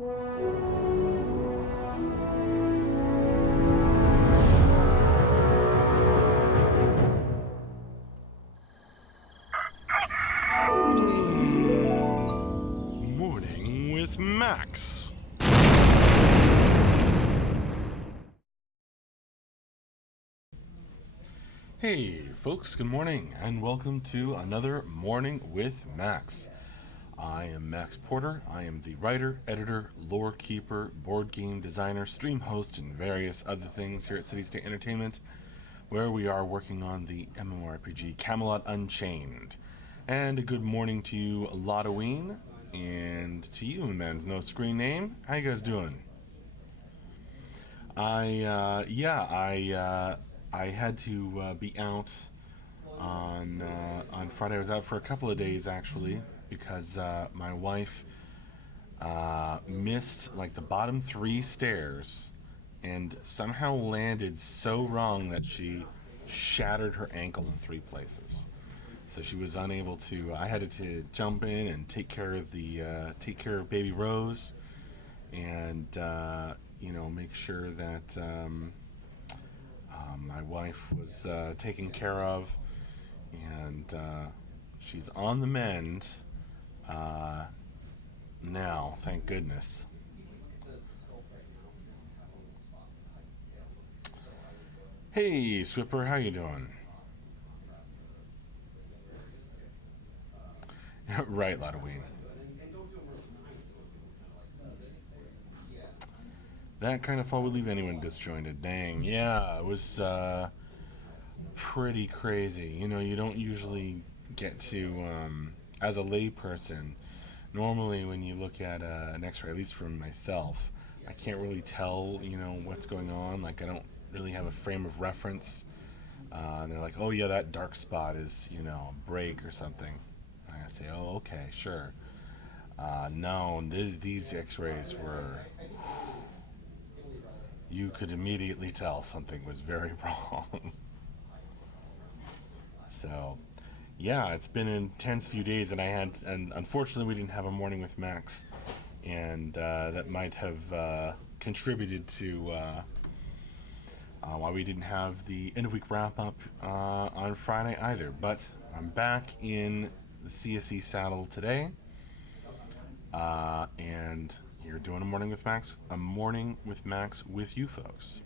Morning with Max. Hey, folks, good morning, and welcome to another Morning with Max. I am Max Porter. I am the writer, editor, lore keeper, board game designer, stream host, and various other things here at City State Entertainment, where we are working on the MMORPG Camelot Unchained. And a good morning to you, Lotoween, and to you, man with no screen name. How you guys doing? I had to be out on Friday. I was out for a couple of days actually because my wife missed like the bottom three stairs and somehow landed so wrong that she shattered her ankle in three places. So she was unable to. I had to jump in and take care of baby Rose, and make sure that my wife was taken care of, and she's on the mend uh, now. Thank goodness. Hey, Swipper, how you doing? Right, Lotoween. That kind of fall would leave anyone disjointed. Dang, yeah, it was pretty crazy. You don't usually get to, as a layperson, normally when you look at an x-ray, at least for myself, I can't really tell, what's going on. Like, I don't really have a frame of reference. And they're like, oh, yeah, that dark spot is, a break or something. I say, oh, okay, sure. No, these x-rays were, you could immediately tell something was very wrong. So, yeah, it's been an intense few days, and unfortunately, we didn't have a morning with Max, and that might have contributed to why we didn't have the end of week wrap up on Friday either. But I'm back in the CSE saddle today, and you're doing a morning with Max, with you folks.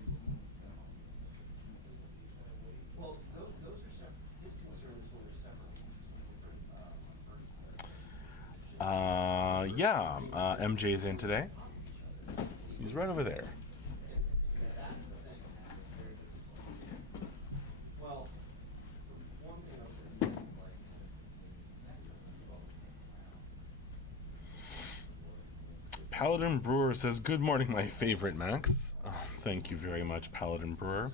MJ's in today. He's right over there. Paladin Brewer says, "Good morning, my favorite Max." Oh, thank you very much, Paladin Brewer.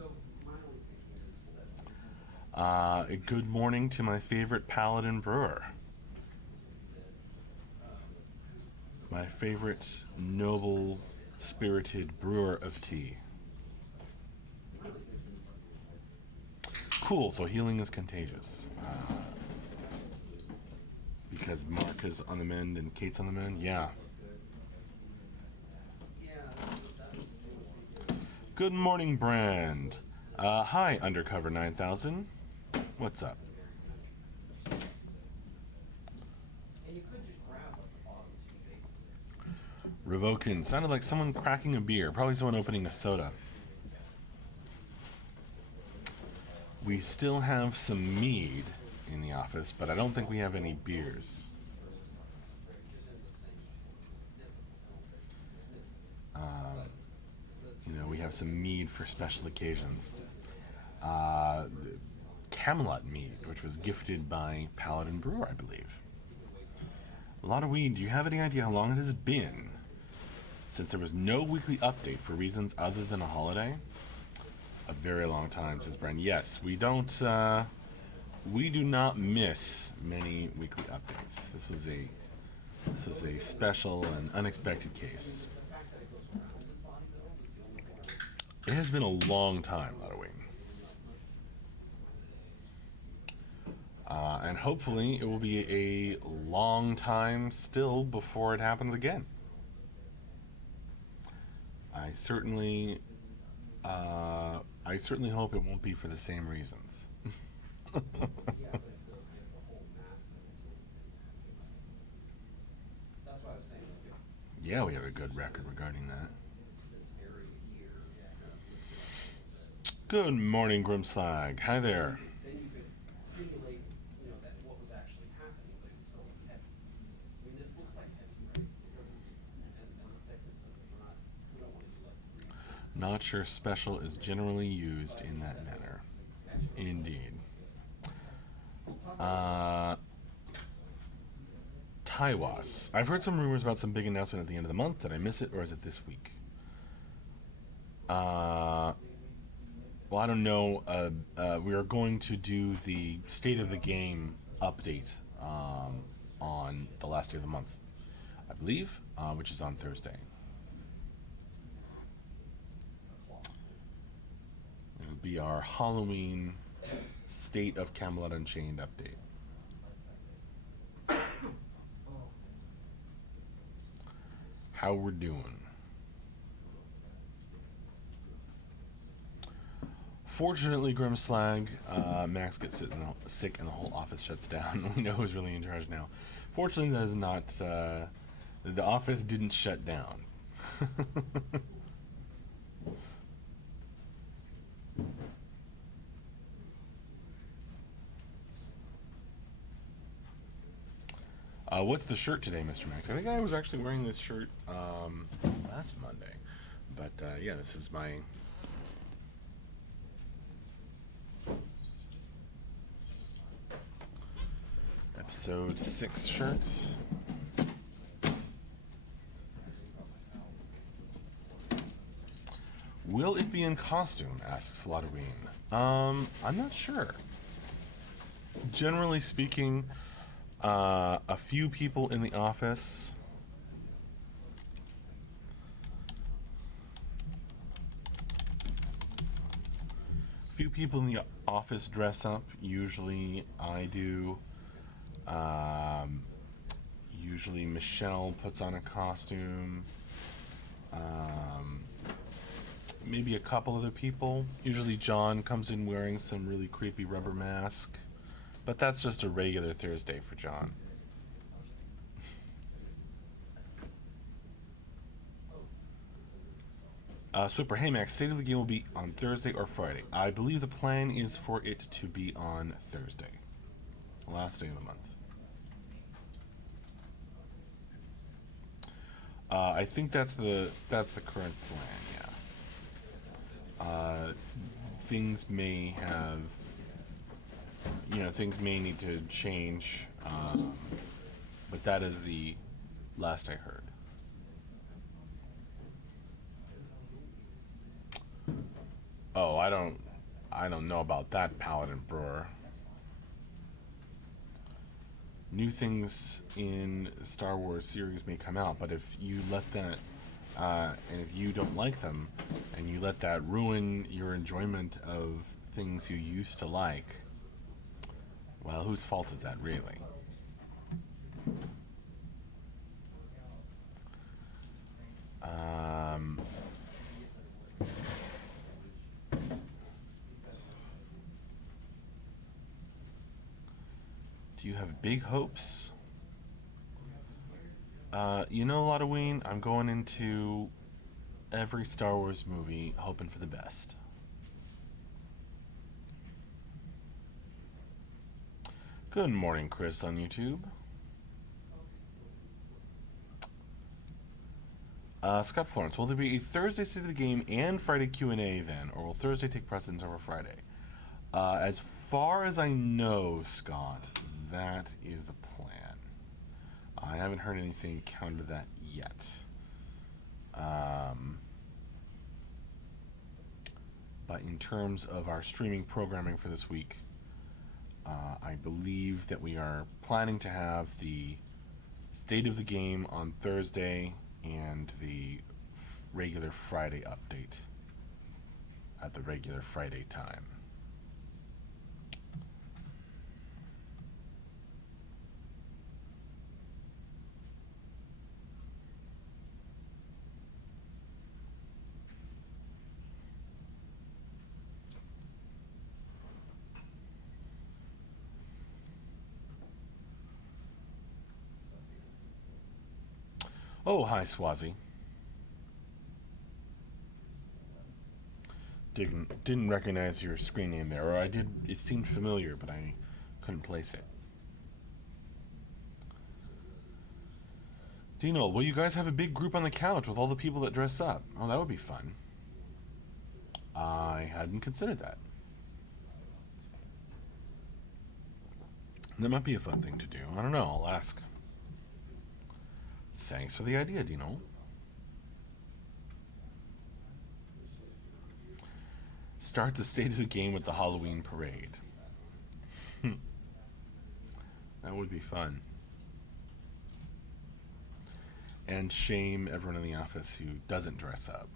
Good morning to my favorite Paladin Brewer. My favorite noble spirited brewer of tea. Cool, so healing is contagious. Because Mark is on the mend and Kate's on the mend? Yeah. Good morning, Brand. Hi, Undercover 9000. What's up? Revokin sounded like someone cracking a beer. Probably someone opening a soda. We still have some mead in the office, but I don't think we have any beers. We have some mead for special occasions. Uh, Camelot mead, which was gifted by Paladin Brewer, I believe. A lot of weed. Do you have any idea how long it has been since there was no weekly update for reasons other than a holiday? A very long time, says Brian. Yes, we don't. We do not miss many weekly updates. This was a special and unexpected case. It has been a long time, Ludwig. And hopefully it will be a long time still before it happens again. I certainly, I certainly hope it won't be for the same reasons. Yeah, we have a good record regarding that. Good morning, Grimslag. Hi there. Not sure special is generally used in that manner. Indeed. Uh, Taiwas. I've heard some rumors about some big announcement at the end of the month. Did I miss it, or is it this week? Uh, well, I don't know. We are going to do the state of the game update on the last day of the month, I believe, which is on Thursday. It'll be our Halloween State of Camelot Unchained update. How we're doing. Fortunately, Grimslag, Max gets sick and the whole office shuts down. We know who's really in charge now. Fortunately, that is not. The office didn't shut down. What's the shirt today, Mr. Max? I think I was actually wearing this shirt last Monday. But yeah, this is my episode 6 shirt. Will it be in costume? Asks Slaughterween. I'm not sure. Generally speaking, a few people in the office. Few people in the office dress up. Usually I do. Usually Michelle puts on a costume. Maybe a couple other people. Usually John comes in wearing some really creepy rubber mask. But that's just a regular Thursday for John. Super, hey Max, State of the Game will be on Thursday or Friday. I believe the plan is for it to be on Thursday. Last day of the month. I think that's the current plan, yeah. Things may have, things may need to change, but that is the last I heard. Oh, I don't know about that, Paladin Brewer. New things in Star Wars series may come out, but if you let that, and if you don't like them, and you let that ruin your enjoyment of things you used to like, well, whose fault is that really? Do you have big hopes? Halloween, I'm going into every Star Wars movie hoping for the best. Good morning, Chris on YouTube. Scott Florence, will there be a Thursday State of the Game and Friday Q&A then, or will Thursday take precedence over Friday? As far as I know, Scott, that is the plan. I haven't heard anything counter that yet. But in terms of our streaming programming for this week, I believe that we are planning to have the State of the Game on Thursday and the regular Friday update at the regular Friday time. Oh, hi, Swazi. Didn't recognize your screen name there, or I did. It seemed familiar, but I couldn't place it. Dino, will you guys have a big group on the couch with all the people that dress up? Oh, that would be fun. I hadn't considered that. That might be a fun thing to do. I don't know. I'll ask. Thanks for the idea, Dino. Start the state of the game with the Halloween parade. That would be fun. And shame everyone in the office who doesn't dress up.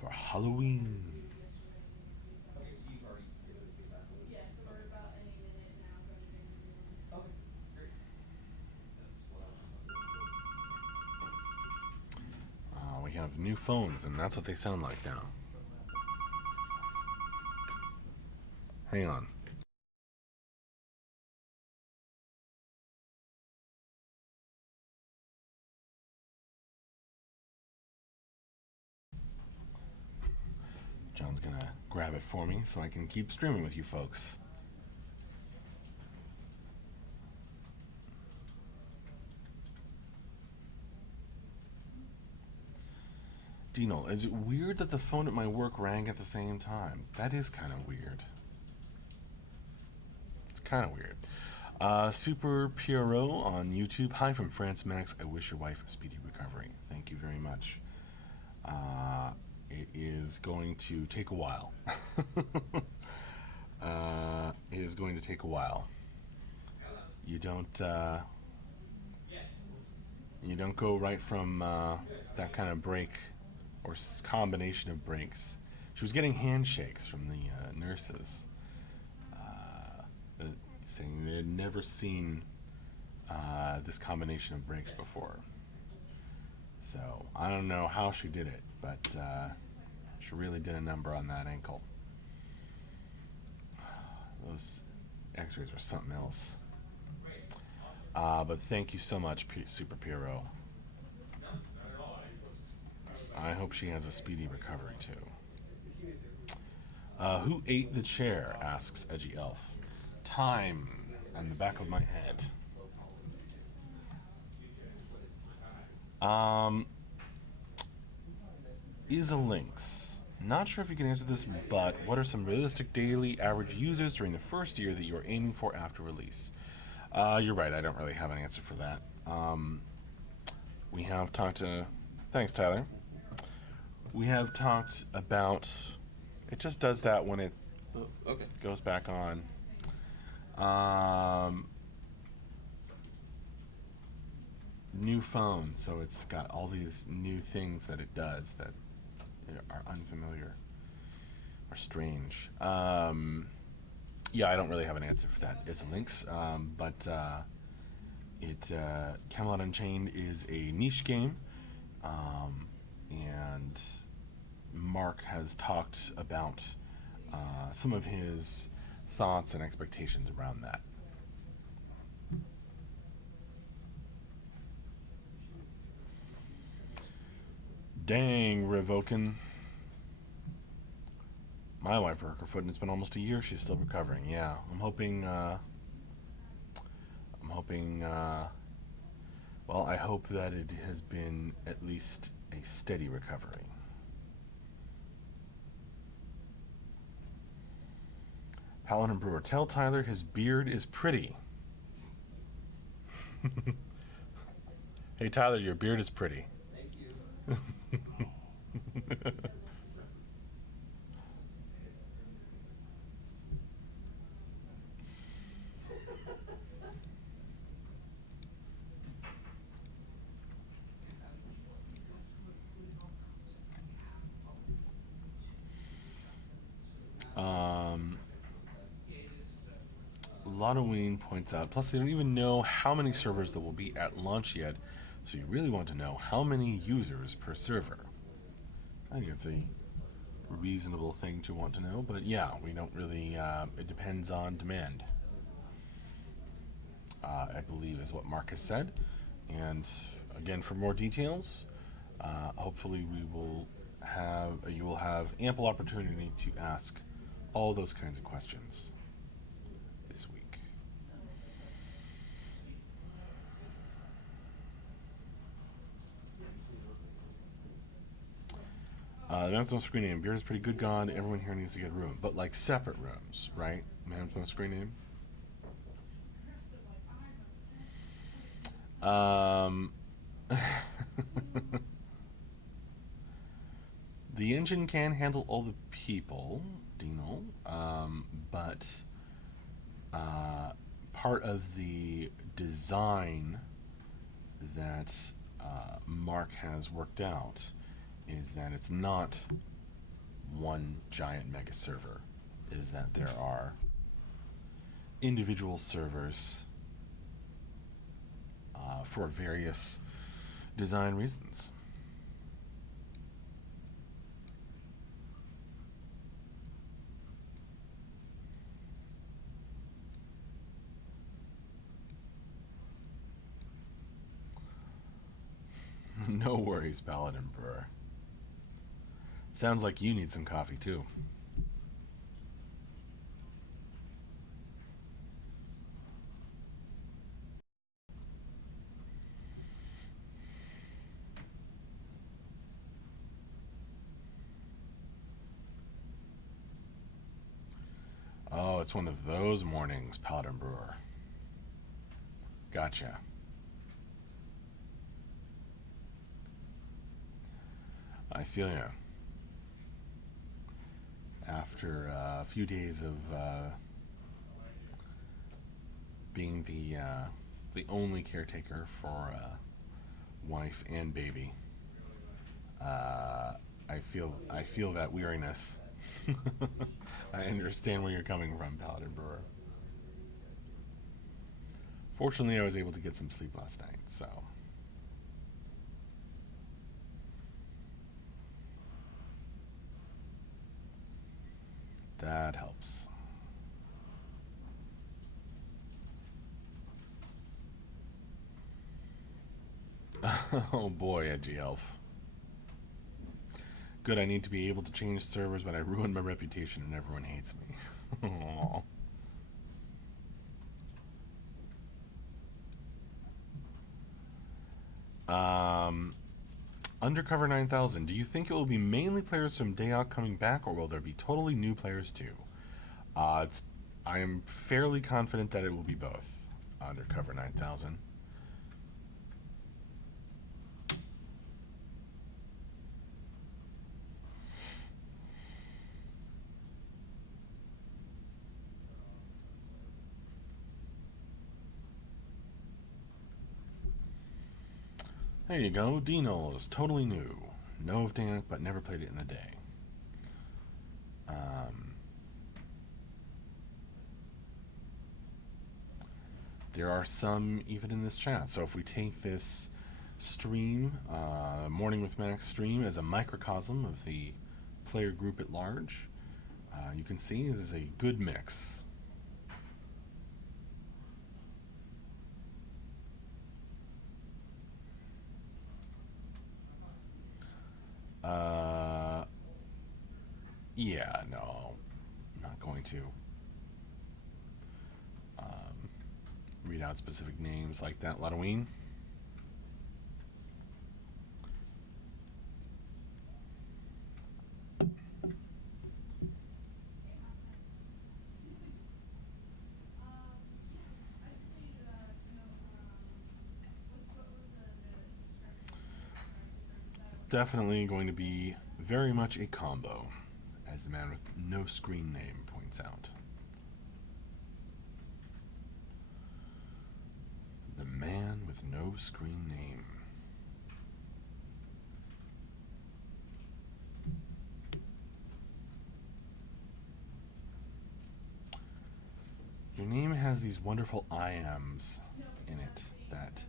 For Halloween. We have new phones, and that's what they sound like now. Hang on. John's gonna grab it for me so I can keep streaming with you folks. Dino, is it weird that the phone at my work rang at the same time? That is kind of weird. It's kind of weird. Super Pierrot on YouTube. Hi from France Max. I wish your wife a speedy recovery. Thank you very much. It is going to take a while. It is going to take a while. You don't go right from that kind of break or combination of breaks. She was getting handshakes from the nurses, saying they had never seen this combination of breaks before. So I don't know how she did it, but she really did a number on that ankle. Those x-rays were something else. But thank you so much, Super Pierrot. I hope she has a speedy recovery too. Who ate the chair? Asks Edgy Elf. Time on the back of my head. Is a Lynx. Not sure if you can answer this, but what are some realistic daily average users during the first year that you're aiming for after release? You're right, I don't really have an answer for that. We have talked to... Thanks, Tyler. We have talked about... It just does that when it goes back on. New phone, so it's got all these new things that it does that are unfamiliar or strange. Yeah, I don't really have an answer for that. It's a Lynx, but Camelot Unchained is a niche game, and Mark has talked about some of his thoughts and expectations around that. Dang, Revoken. My wife broke her foot and it's been almost a year. She's still recovering. Yeah, I'm hoping, well, I hope that it has been at least a steady recovery. Paladin Brewer, tell Tyler his beard is pretty. Hey, Tyler, your beard is pretty. Thank you. Lotoween points out, plus they don't even know how many servers there will be at launch yet, so you really want to know how many users per server. I think it's a reasonable thing to want to know. But yeah, we don't really. It depends on demand. I believe is what Mark has said. And again, for more details, hopefully we will have you will have ample opportunity to ask all those kinds of questions this week. The Man with No Screen Name. Beer is pretty good gone. Everyone here needs to get a room. But like separate rooms, right? Man with No Screen Name. Um, the engine can handle all the people, Dino, but part of the design that Mark has worked out is that it's not one giant mega server. It is that there are individual servers for various design reasons. No worries, Paladin Brewer. Sounds like you need some coffee too. Oh, it's one of those mornings, Paladin Brewer. Gotcha. I feel you. After a few days of being the only caretaker for wife and baby, I feel that weariness. I understand where you're coming from, Paladin Brewer. Fortunately, I was able to get some sleep last night, so that helps. Oh boy, Edgy Elf. Good, I need to be able to change servers, but I ruined my reputation and everyone hates me. um, Undercover 9000, do you think it will be mainly players from Dayak coming back, or will there be totally new players too? I am fairly confident that it will be both. Undercover 9000. There you go. Dino is totally new. Know of Dayak, but never played it in the day. There are some even in this chat. So if we take this stream, Morning with Max stream, as a microcosm of the player group at large, you can see it is a good mix. Yeah, no, I'm not going to read out specific names like that, Ladween. Definitely going to be very much a combo, as the man with no screen name points out. The man with no screen name. Your name has these wonderful iams in it that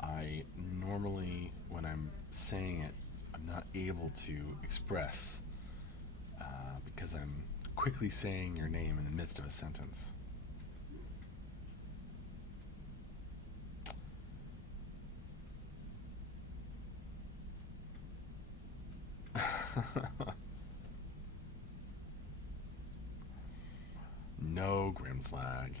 I normally, when I'm saying it, I'm not able to express because I'm quickly saying your name in the midst of a sentence. No, Grimslag.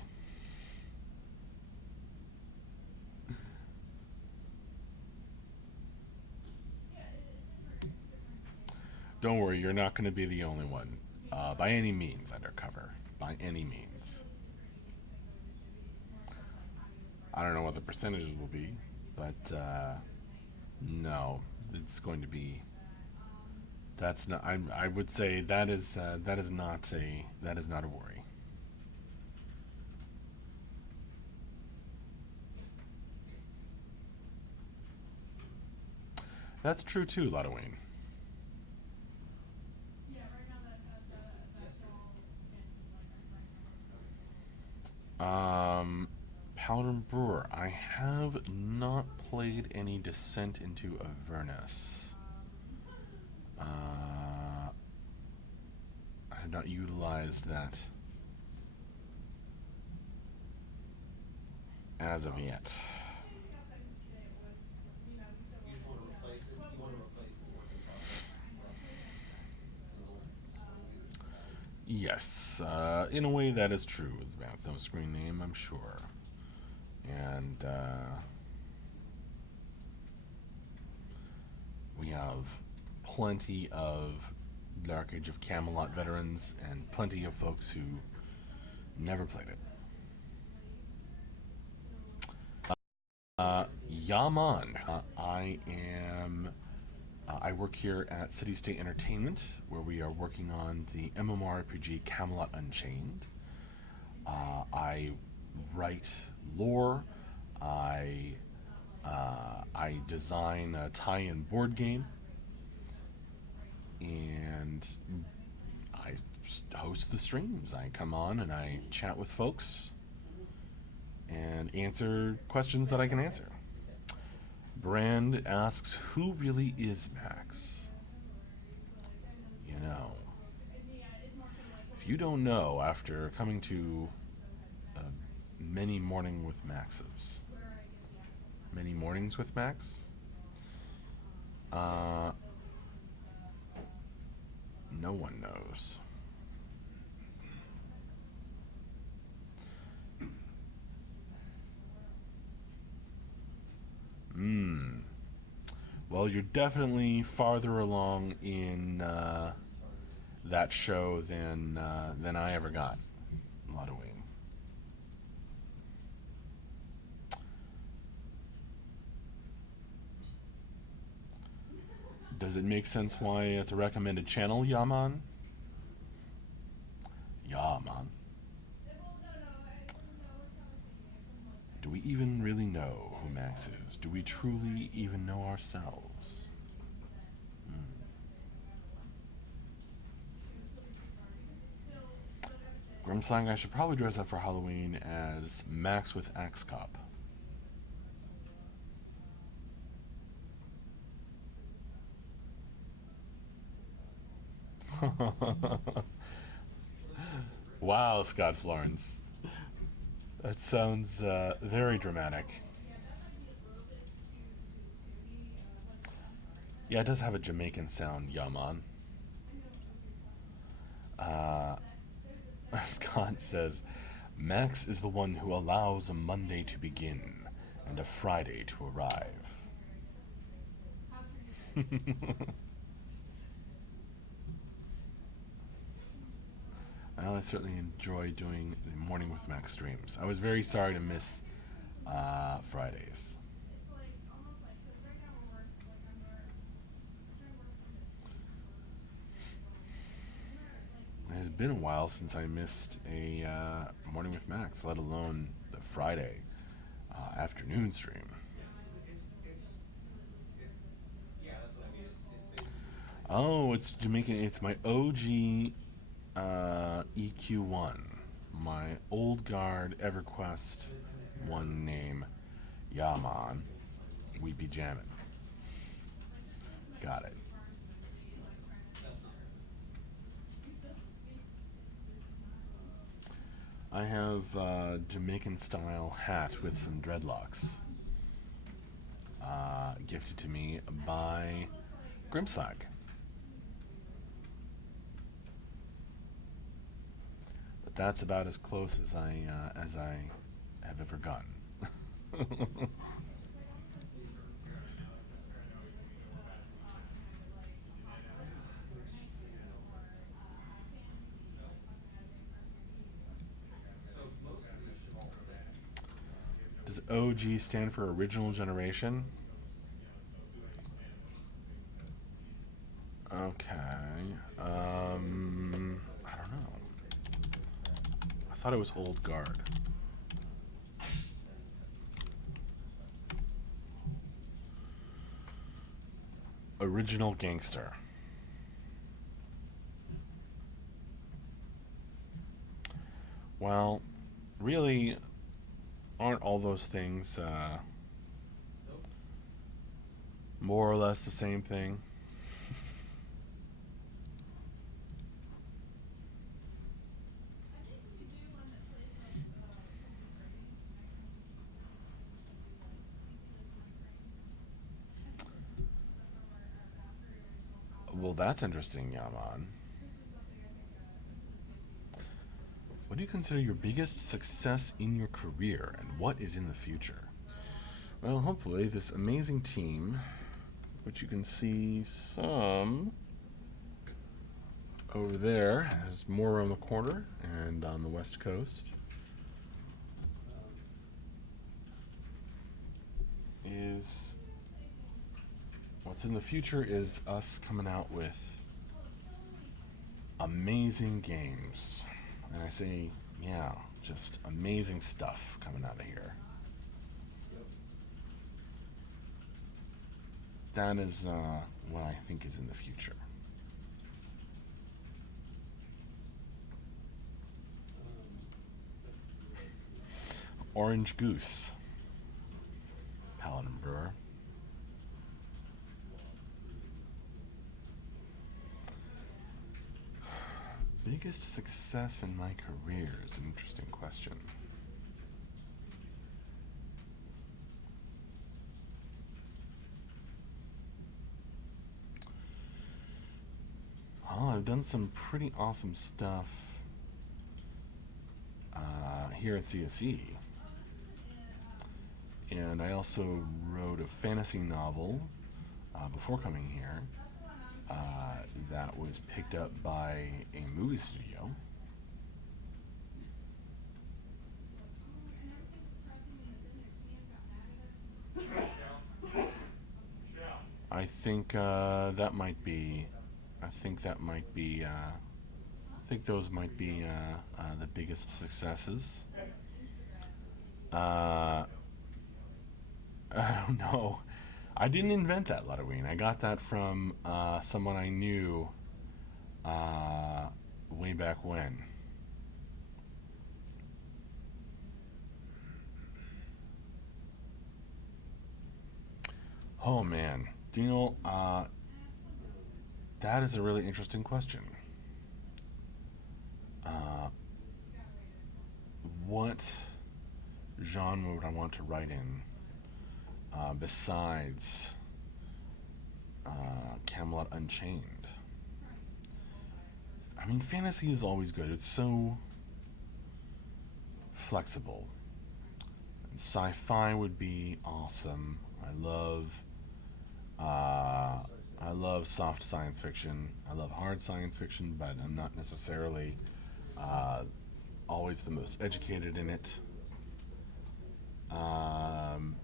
Don't worry, you're not going to be the only one. By any means, undercover. By any means. I don't know what the percentages will be, but no, it's going to be. That's not. I would say that is not a worry. That's true too, Lotawayne. Um, Paladin Brewer. I have not played any Descent into Avernus. I have not utilized that as of yet. Yes, in a way that is true with Banthos screen name, I'm sure. And we have plenty of Dark Age of Camelot veterans and plenty of folks who never played it. Yaman. I work here at City State Entertainment, where we are working on the MMORPG Camelot Unchained. I write lore. I design a tie-in board game, and I host the streams. I come on and I chat with folks and answer questions that I can answer. Brand asks, who really is Max? You know, if you don't know after coming to many mornings with Max, no one knows. Well, you're definitely farther along in that show than I ever got. Lotawayne. Does it make sense why it's a recommended channel, Yaman? Yaman. Do we even really know who Max is? Do we truly even know ourselves? Grimslang, I should probably dress up for Halloween as Max with Axe Cop. Wow, Scott Florence. That sounds very dramatic. Yeah, it does have a Jamaican sound, Yaman. Uh, Scott says, Max is the one who allows a Monday to begin and a Friday to arrive. I certainly enjoy doing the Morning with Max streams. I was very sorry to miss Fridays. It has been a while since I missed a Morning with Max, let alone the Friday afternoon stream. Oh, it's Jamaican. It's my OG EQ1. My old guard EverQuest one name. Yaman. We be jamming. Got it. I have a Jamaican style hat with some dreadlocks, gifted to me by Grimslag. But that's about as close as I have ever gotten. Does OG stand for original generation? Okay. I don't know. I thought it was old guard. Original gangster. Well, really, aren't all those things more or less the same thing? Well, that's interesting, Yaman. What do you consider your biggest success in your career, and what is in the future? Well, hopefully, this amazing team, which you can see some over there, there's more around the corner and on the west coast, is what's in the future is us coming out with amazing games. And I say, yeah, just amazing stuff coming out of here. That is what I think is in the future. Orange Goose, Paladin Brewer. Biggest success in my career is an interesting question. Oh, I've done some pretty awesome stuff here at CSE. And I also wrote a fantasy novel before coming here that was picked up by a movie studio. I think that might be. I think that might be. I think those might be the biggest successes. Uh, I don't know. I didn't invent that Ludwig. I got that from someone I knew uh, way back when. Oh man, Dino, that is a really interesting question. Uh, what genre would I want to write in besides Camelot Unchained? I mean, fantasy is always good. It's so flexible. And sci-fi would be awesome. Uh, I love soft science fiction. I love hard science fiction, but I'm not necessarily uh, always the most educated in it. Um,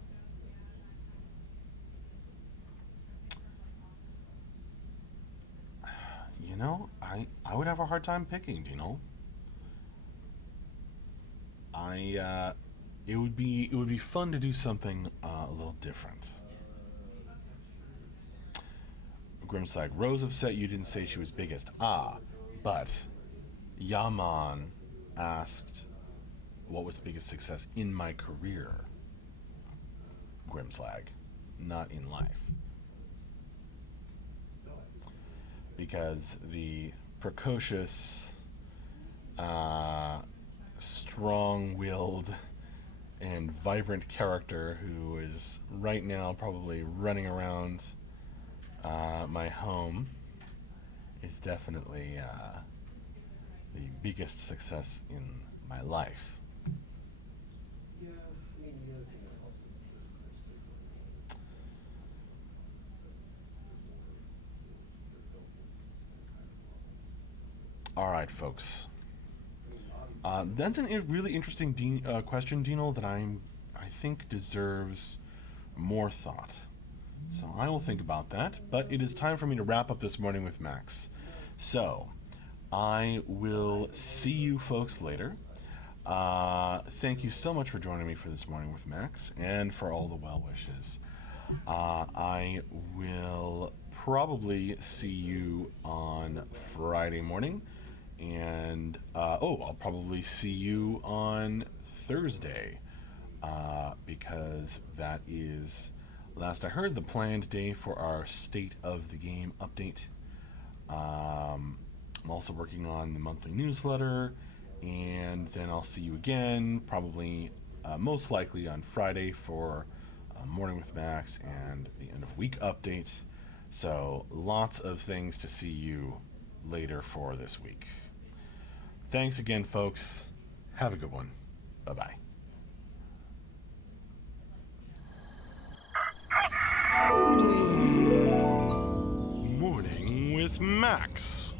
I would have a hard time picking. It would be fun to do something a little different. Grim's like, Rose upset you didn't say she was biggest. Ah, but Yaman asked what was the biggest success in my career. Grimslag, not in life. Because the precocious, uh, strong-willed and vibrant character who is right now probably running around my home is definitely the biggest success in my life. All right, folks. That's a really interesting question, Dino, that I think deserves more thought. So I will think about that. But it is time for me to wrap up this morning with Max. So I will see you folks later. Thank you so much for joining me for this morning with Max and for all the well wishes. I will probably see you on Friday morning. And, I'll probably see you on Thursday, because that is, last I heard, the planned day for our State of the Game update. I'm also working on the monthly newsletter, and then I'll see you again, probably, most likely on Friday for Morning with Max and the end of week update. So, lots of things to see you later for this week. Thanks again, folks. Have a good one. Bye-bye. Morning with Max.